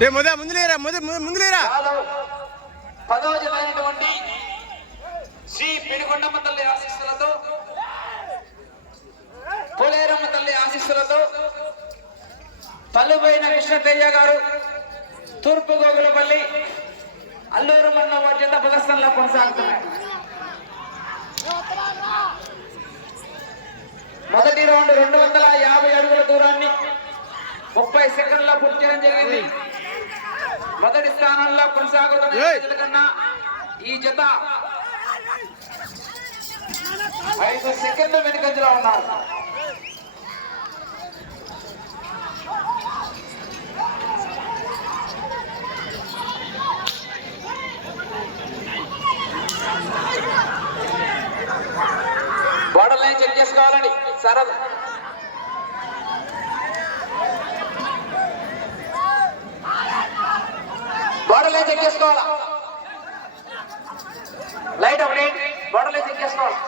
ముందులేరా 10వ జత అయినటువంటి శ్రీ పిడికొండమ్మ తల్లి ఆశీస్సులతో పోలేరమ్మ తల్లి ఆశీస్సులతో పల్లుపోయిన కృష్ణతేజ గారు తూర్పు గోగులపల్లి అల్లూరు మండలం జత ప్రదర్శనలో కొనసాగుతున్నాయి. మొదటి రౌండ్ 250 అడుగుల దూరాన్ని 30 సెకండ్ల పూర్తి చేయడం జరిగింది. మొదటి స్థానంలో కొనసాగుతున్న కన్నా ఈ జత 5 సెకండ్ల వెనుకంజలో ఉన్నారు. బోర్డర్ లైన్ చెక్ చేసుకోవాలండి సరదా. బోర్డర్ లైన్ చెక్ చేసుకోవాలా, లైట్ ఒకటి బోర్డర్ లైన్ చెక్ చేసుకోవాలి.